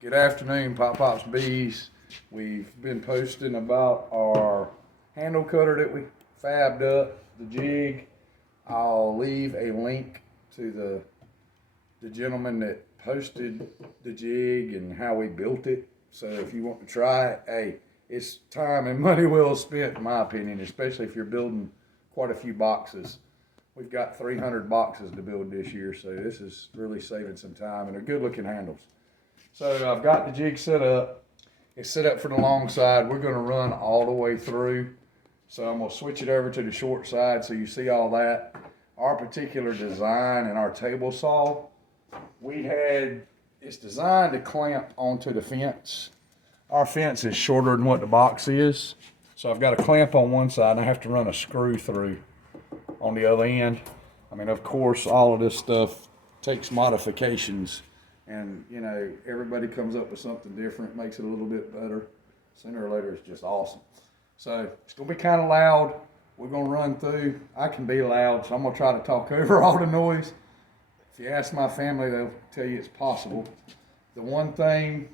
Good afternoon, Pop Pops Bees. We've been posting about our handle cutter that we fabbed up, the jig. I'll leave a link to the gentleman that posted the jig and how we built it. So if you want to try it, hey, it's time and money well spent, in my opinion, especially if you're building quite a few boxes. We've got 300 boxes to build this year, so this is really saving some time, and they're good looking handles. So I've got the jig set up. It's set up for the long side. We're gonna run all the way through. So I'm gonna switch it over to the short side so you see all that. Our particular design and our table saw, it's designed to clamp onto the fence. Our fence is shorter than what the box is. So I've got a clamp on one side and I have to run a screw through on the other end. I mean, of course, all of this stuff takes modifications. And, you know, everybody comes up with something different, makes it a little bit better. Sooner or later, it's just awesome. So it's going to be kind of loud. We're going to run through. I can be loud, so I'm going to try to talk over all the noise. If you ask my family, they'll tell you it's possible. The one thing,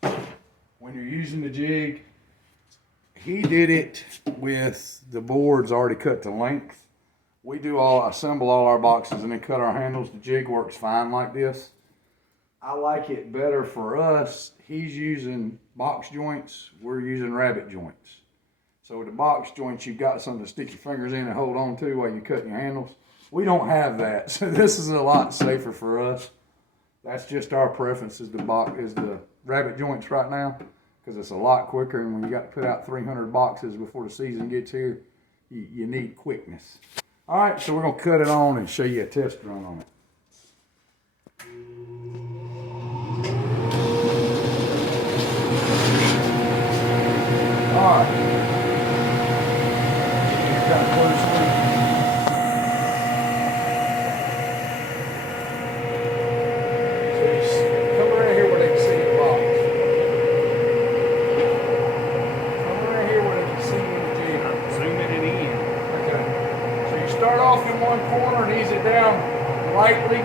when you're using the jig, he did it with the boards already cut to length. We assemble all our boxes and then cut our handles. The jig works fine like this. I like it better for us. He's using box joints, we're using rabbet joints. So with the box joints, you've got something to stick your fingers in and hold on to while you're cutting your handles. We don't have that, so this is a lot safer for us. That's just our preference is the rabbet joints right now, because it's a lot quicker, and when you got to put out 300 boxes before the season gets here, you need quickness. All right, so we're gonna cut it on and show you a test run on it. All right. Got a close squeeze. So you come around here where they can see the box. Come around here where they can see you in the jig. I'm zooming it in. Okay. So you start off in one corner and ease it down lightly.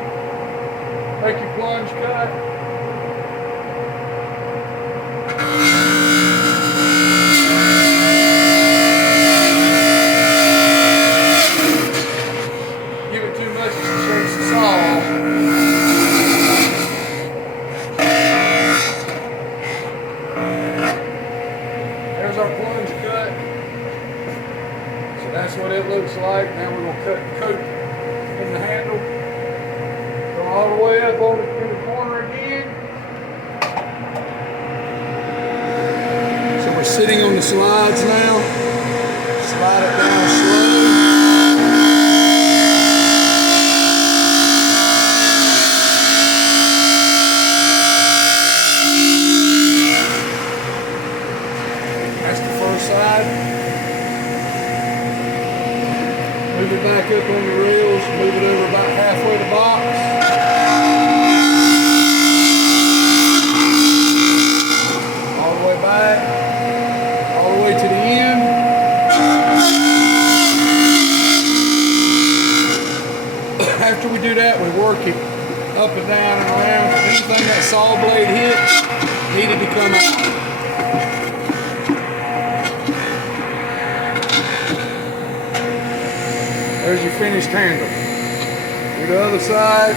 Make your plunge cut. There's our plunge cut. So that's what it looks like. Now we're going to cut the coat in the handle. Go all the way up in the corner again. So we're sitting on the slides now. Slide it down slow. Side. Move it back up on the rails, move it over about halfway to box. All the way back, all the way to the end. After we do that, we work it up and down and around. Anything that saw blade hits needed to come out. There's your finished handle. Do the other side.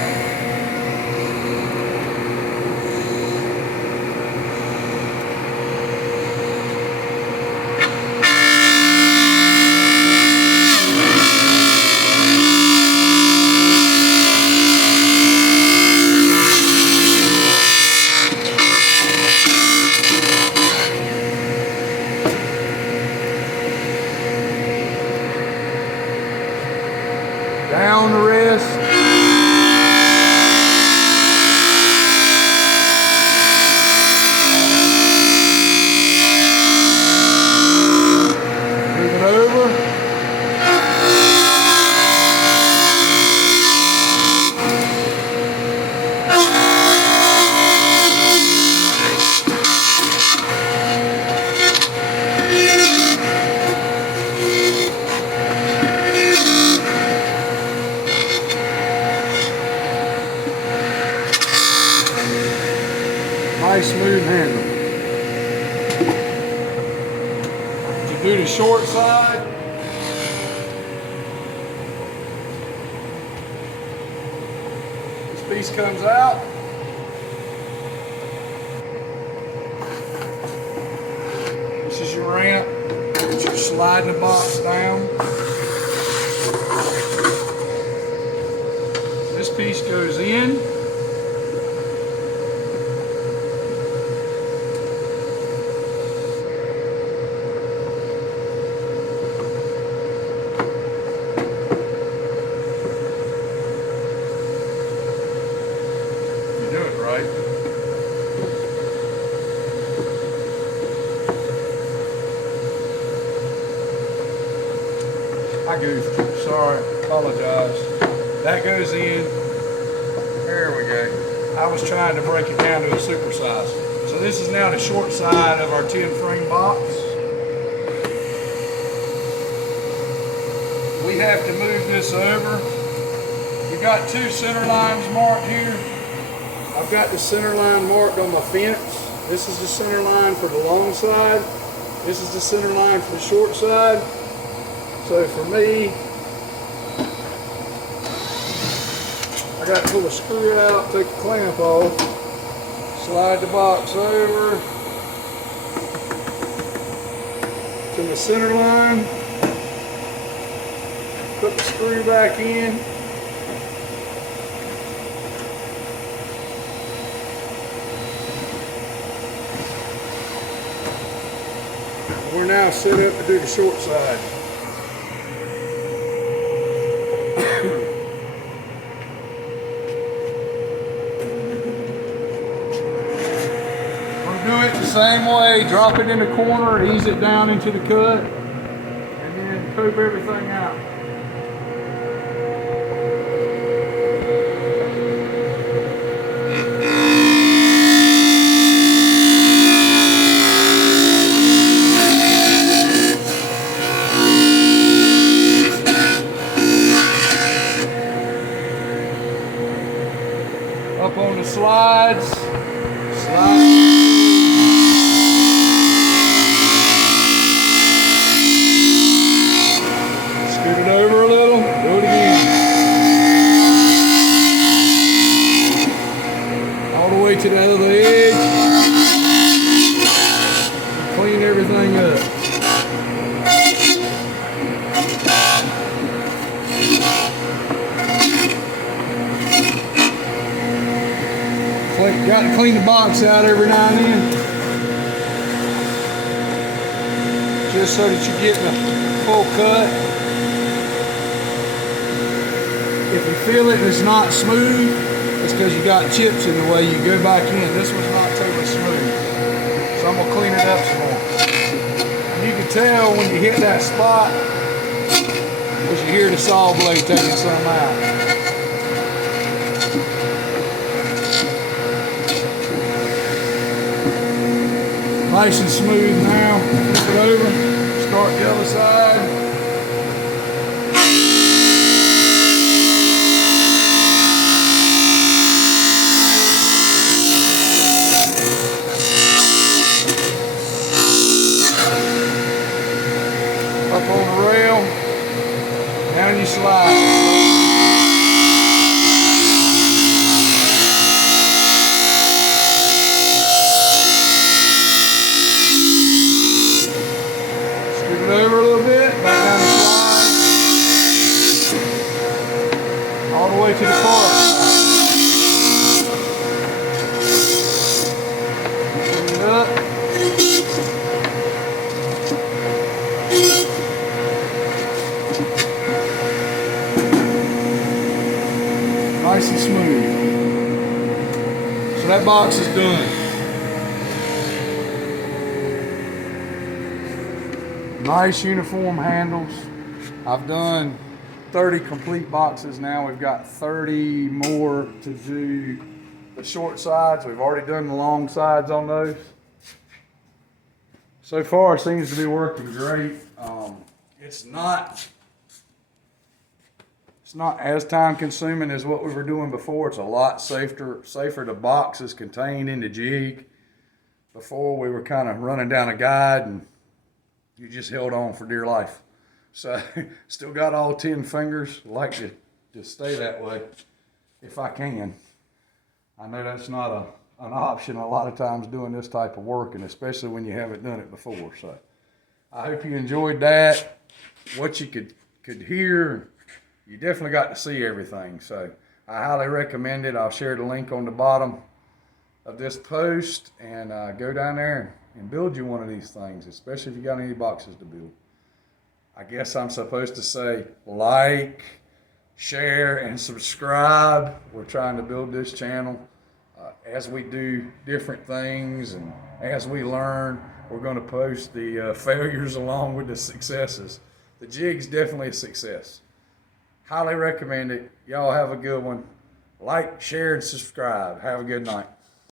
Down the wrist. Nice smooth handle. You do the short side. This piece comes out. This is your ramp. You're sliding the box down. This piece goes in. You do it right. I goofed. Sorry. Apologize. That goes in. There we go. I was trying to break it down to a super size. So this is now the short side of our 10 frame box. We have to move this over. We got 2 center lines marked here. I've got the center line marked on my fence. This is the center line for the long side. This is the center line for the short side. So for me, I got to pull a screw out, take the clamp off, slide the box over to the center line, put the screw back in, we're now set up to do the short side. Do it the same way, drop it in the corner, ease it down into the cut, and then cope everything out. Up on the slides, slide. Scoot it over a little, do it again. All the way to the other edge. Clean everything up. Got to clean the box out every now and then, just so that you're getting a full cut. If you feel it and it's not smooth, it's because you got chips in the way. You go back in. This one's not totally smooth, so I'm gonna clean it up some more. And you can tell when you hit that spot because you hear the saw blade taking some out. Nice and smooth now. Flip it over. Start the other side. Up on the rail. Down you slide. Over a little bit, back down the slide, all the way to the far side. Put it up. Nice and smooth. So that box is done. Nice uniform handles. I've done 30 complete boxes now. We've got 30 more to do the short sides. We've already done the long sides on those. So far it seems to be working great. It's not as time consuming as what we were doing before. It's a lot safer. The box is contained in the jig. Before we were kind of running down a guide and you just held on for dear life. So still got all 10 fingers. Like to stay that way if I can. I know that's not an option a lot of times doing this type of work, and especially when you haven't done it before. So I hope you enjoyed that. What you could hear, you definitely got to see everything. So I highly recommend it. I'll share the link on the bottom of this post, and go down there and build you one of these things, especially if you got any boxes to build. I guess I'm supposed to say like, share, and subscribe. We're trying to build this channel. As we do different things and as we learn, we're going to post the failures along with the successes. The jig's definitely a success. Highly recommend it. Y'all have a good one. Like, share, and subscribe. Have a good night.